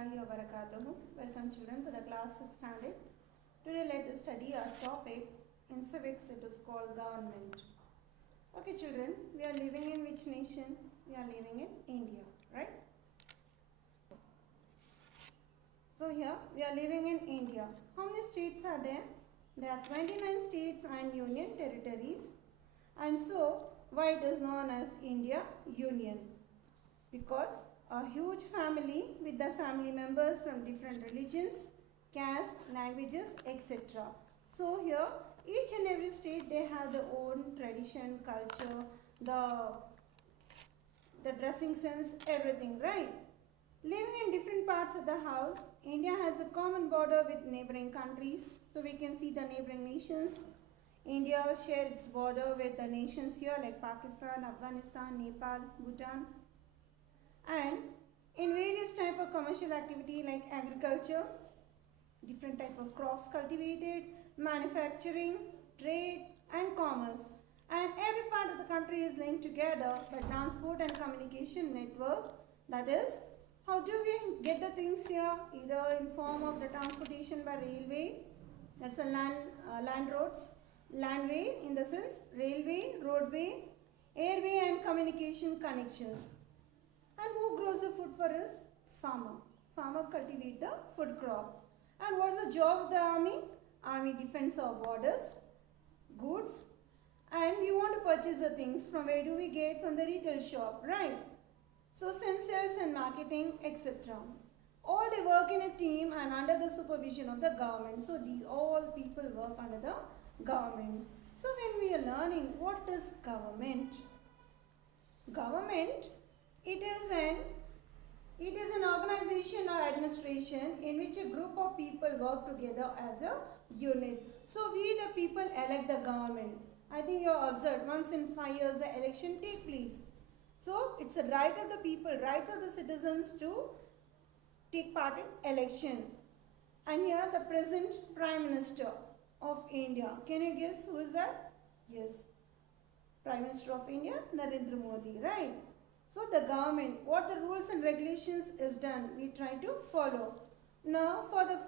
warahmatullahi wabarakatuh. Welcome children to the class 6th standard. Today let us study our topic in civics. It is called government. Okay children, we are living in which nation? We are living in India, right? So here we are living in India. How many states are there? There are 29 states and union territories. And so why it is known as India Union? Because a huge family with the family members from different religions, caste, languages, etc. So here each and every state they have their own tradition, culture, the dressing sense, everything, right? Living in different parts of the house, India has a common border with neighboring countries. So we can see the neighboring nations. India shares its border with the nations here like Pakistan, Afghanistan, Nepal, Bhutan. And in various type of commercial activity like agriculture, different type of crops cultivated, manufacturing, trade and commerce. And every part of the country is linked together by transport and communication network. That is, how do we get the things here? Either in form of the transportation by railway, that's a land roads, landway in the sense, railway, roadway, airway and communication connections. And who grows the food for us? Farmer. Farmer cultivate the food crop. And what's the job of the army? Army defends our borders, goods, and we want to purchase the things. From where do we get? From the retail shop, right? So sales and marketing, etc. All they work in a team and under the supervision of the government. So all people work under the government. So when we are learning what is government? Government, it is an organization or administration in which a group of people work together as a unit. So we the people elect the government. I think you have observed once in 5 years the election take place. So it's a right of the people, rights of the citizens to take part in election. And here the present Prime Minister of India. Can you guess who is that? Yes. Prime Minister of India, Narendra Modi, right? So the government, what the rules and regulations is done, we try to follow. Now for the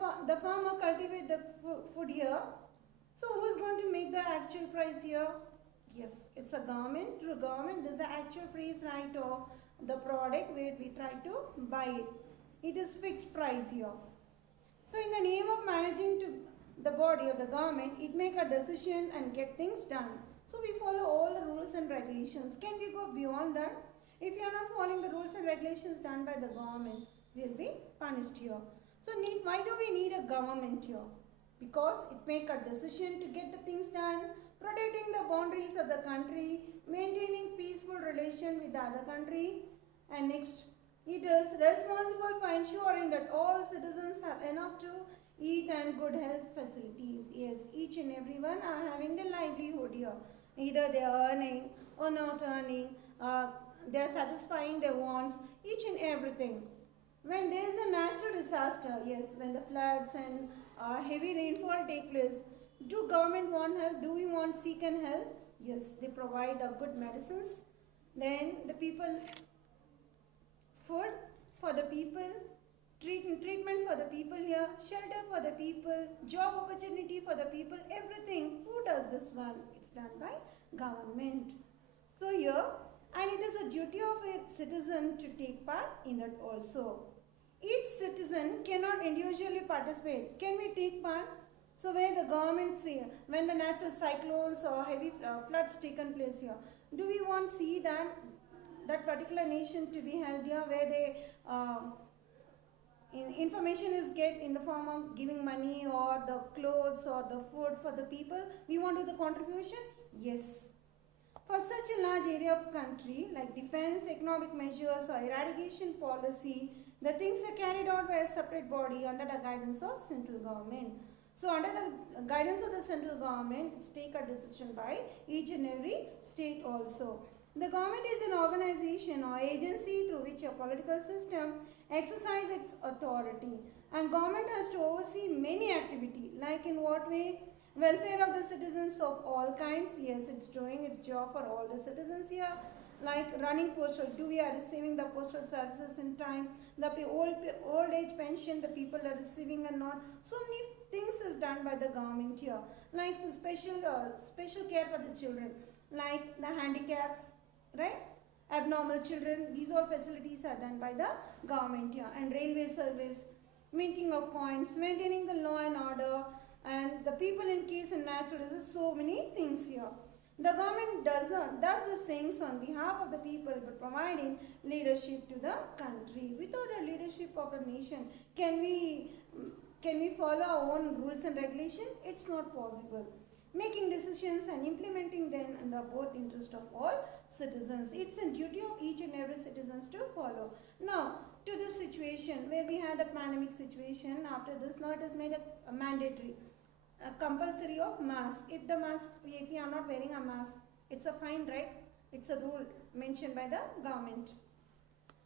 farmer cultivate the food here. So who is going to make the actual price here? Yes, it's a government. Through government, this is the actual price, right, of the product where we try to buy it. It is fixed price here. So in the name of managing to the body of the government, it make a decision and get things done. So we follow all the rules and regulations. Can we go beyond that? If you are not following the rules and regulations done by the government, we will be punished here. So why do we need a government here? Because it make a decision to get the things done, protecting the boundaries of the country, maintaining peaceful relation with the other country. And next, it is responsible for ensuring that all citizens have enough to eat and good health facilities. Yes, each and everyone are having their livelihood here. Either they are earning or not earning, they are satisfying their wants, each and everything. When there is a natural disaster, yes, when the floods and heavy rainfall take place, do government want help? Do we want seek and help? Yes, they provide good medicines. Then the people, food for the people, treatment for the people here, shelter for the people, job opportunity for the people, everything. Who does this one? It's done by government. So here, and it is a duty of a citizen to take part in that also. Each citizen cannot individually participate. Can we take part? So where the government say, when the natural cyclones or heavy floods taken place here, do we want to see that particular nation to be held here where they information is get in the form of giving money or the clothes or the food for the people? We want to do the contribution? Yes. For such a large area of country like defense, economic measures or eradication policy, the things are carried out by a separate body under the guidance of central government. So under the guidance of the central government, it's take a decision by each and every state also. The government is an organization or agency through which a political system exercises its authority. And government has to oversee many activities, like in what way? Welfare of the citizens of all kinds. Yes, it's doing its job for all the citizens here. like running postal, do we are receiving the postal services in time, the old age pension the people are receiving or not. So many things is done by the government here, like special care for the children, like the handicaps, right? Abnormal children, these all facilities are done by the government here. And railway service, minting of coins, maintaining the law and order, and the people in case and natural disasters, so many things here. The government does these things on behalf of the people, but providing leadership to the country. Without a leadership of a nation, can we follow our own rules and regulation? It's not possible. Making decisions and implementing them in the both interest of all citizens. It's a duty of each and every citizens to follow. Now, to this situation where we had a pandemic situation, after this now it is made a mandatory, compulsory of mask. If you are not wearing a mask, it's a fine, right? It's a rule mentioned by the government.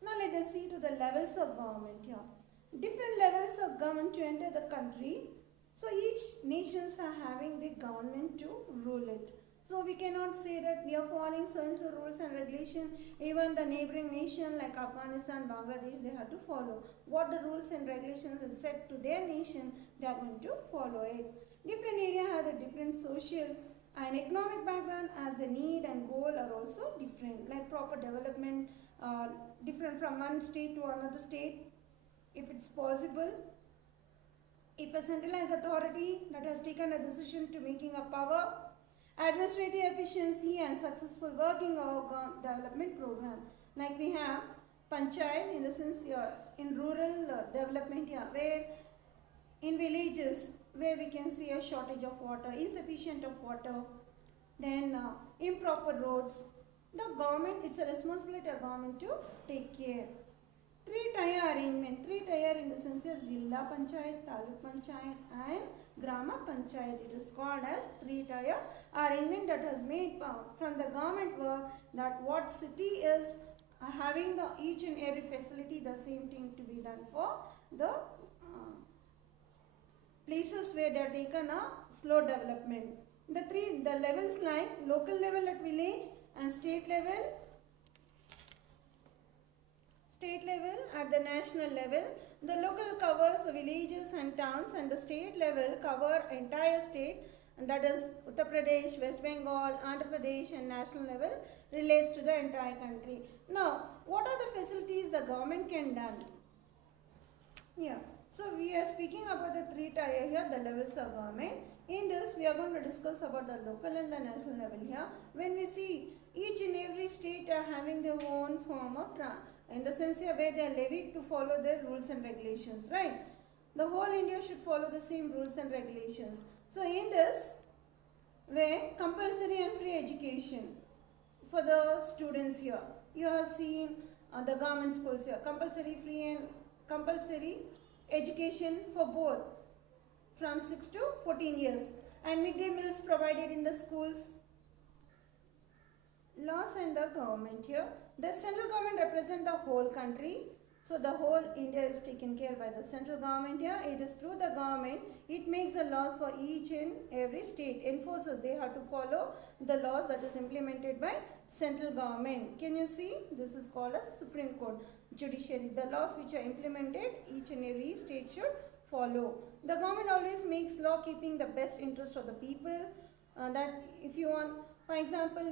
Now let us see to the levels of government here. Different levels of government to enter the country. So each nations are having the government to rule it. So we cannot say that we are following so and so rules and regulation. Even the neighboring nation like Afghanistan, Bangladesh, they have to follow. What the rules and regulations is set to their nation, they are going to follow it. Different area have a different social and economic background, as the need and goal are also different. Like proper development, different from one state to another state, if it's possible. If a centralized authority that has taken a decision to making a power, administrative efficiency and successful working of development program. Like we have panchayat in the sense in rural development here, where in villages where we can see a shortage of water, insufficient of water, then improper roads. The government, it's a responsibility of government to take care. Three-tier arrangement, three-tier in the sense of Zilla Panchayat, Taluk Panchayat and Grama Panchayat. It is called as three-tier arrangement that has made from the government work that what city is having the each and every facility, the same thing to be done for the places where they are taken a slow development. The levels like local level at village and state level at the national level. The local covers the villages and towns, and the state level cover entire state, and that is Uttar Pradesh, West Bengal, Andhra Pradesh, and national level relates to the entire country. Now, what are the facilities the government can do? Yeah. So we are speaking about the three-tier here, the levels of government. In this, we are going to discuss about the local and the national level here. When we see each and every state are having their own form of in the sense here where they are levied to follow their rules and regulations, right? The whole India should follow the same rules and regulations. So in this, where compulsory and free education for the students here, you have seen the government schools here, compulsory free and compulsory education for both from 6 to 14 years, and midday meals provided in the schools. Laws and the government here. The central government represents the whole country. So the whole India is taken care by the central government here. It is through the government. It makes the laws for each and every state. Enforces, they have to follow the laws that is implemented by central government. Can you see? This is called as Supreme Court. Judiciary. The laws which are implemented, each and every state should follow. The government always makes law keeping the best interest of the people. That if you want, for example,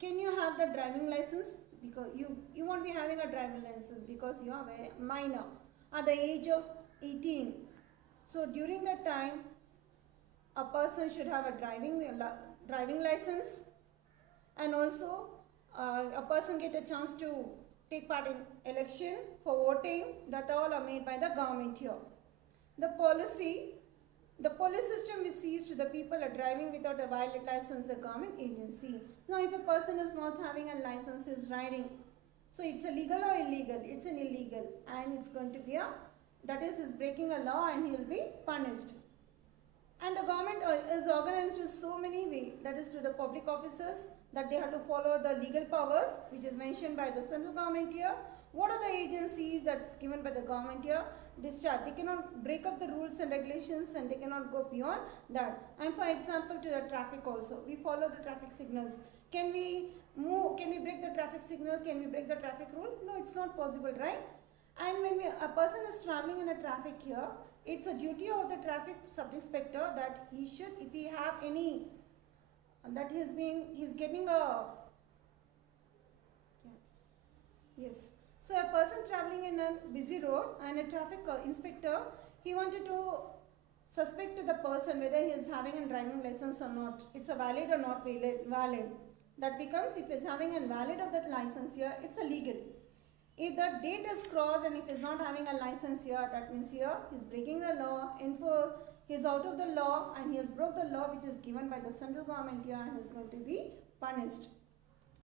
can you have the driving license? Because you won't be having a driving license because you are very minor at the age of 18. So during that time, a person should have a driving license, and also a person get a chance to take part in election for voting. That all are made by the government here. The policy system which sees to the people are driving without a valid license, the government agency. Now if a person is not having a license, is riding, so it's a legal or illegal? It's an illegal, and it's going to be that is breaking a law, and he will be punished. And the government is organized in so many ways, that is to the public officers, that they have to follow the legal powers which is mentioned by the central government here. What are the agencies that's given by the government here? Discharge. They cannot break up the rules and regulations, and they cannot go beyond that. And for example, to the traffic also, we follow the traffic signals. Can we move? Can we break the traffic signal? Can we break the traffic rule? No, it's not possible, right? And when a person is traveling in a traffic here, it's a duty of the traffic sub-inspector that he should, if he have any, that he's getting a, yes. So a person traveling in a busy road and a traffic inspector, he wanted to suspect to the person whether he is having a driving license or not. It's a valid or not valid. That becomes, if he is having a valid of that license here, it's illegal. If the date is crossed and if he is not having a license here, that means here he is breaking the law, he is out of the law and he has broke the law which is given by the central government here and is going to be punished.